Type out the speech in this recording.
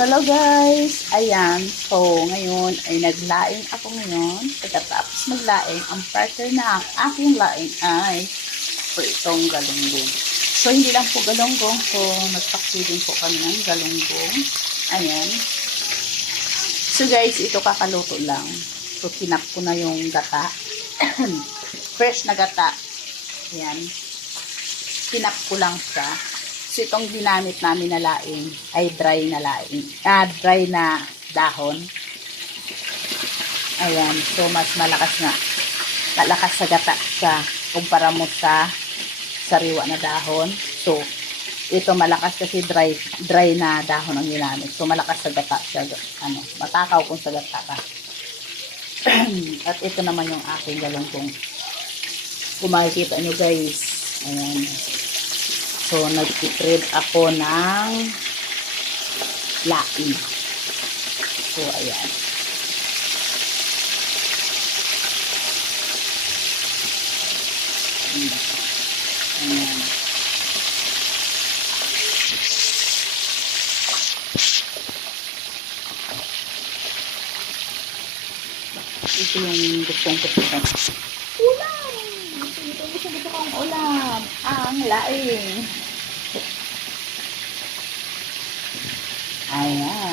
Hello guys! Ayan, so ngayon ay naglaing ako ngayon. Pagkatapos maglaing, ang partner na ang aking laing ay pritong galunggong. So hindi lang po galunggong, so nagpaksi din po kami ng galunggong. Ayan. So guys, ito kakaluto lang. So kinap ko na yung gata. Fresh na gata. Ayan. Kinap ko lang siya. So, itong ginamit namin na laing ay dry na laing. Dry na dahon. Ayan. So, mas malakas nga. Malakas sa gata siya kumpara mo sa sariwa na dahon. So, ito malakas kasi dry na dahon ang ginamit. So, malakas sa gata siya. Matakaw kung sa gata ka. At ito naman yung aking galunggong. Kung makikita nyo guys. Ayan. So, nag-prep ako ng laing. So, ayan. Ayan. Ito yung gustong ko. Ulam! Ito yung gusto kong ulam. Ang laing. Ayan.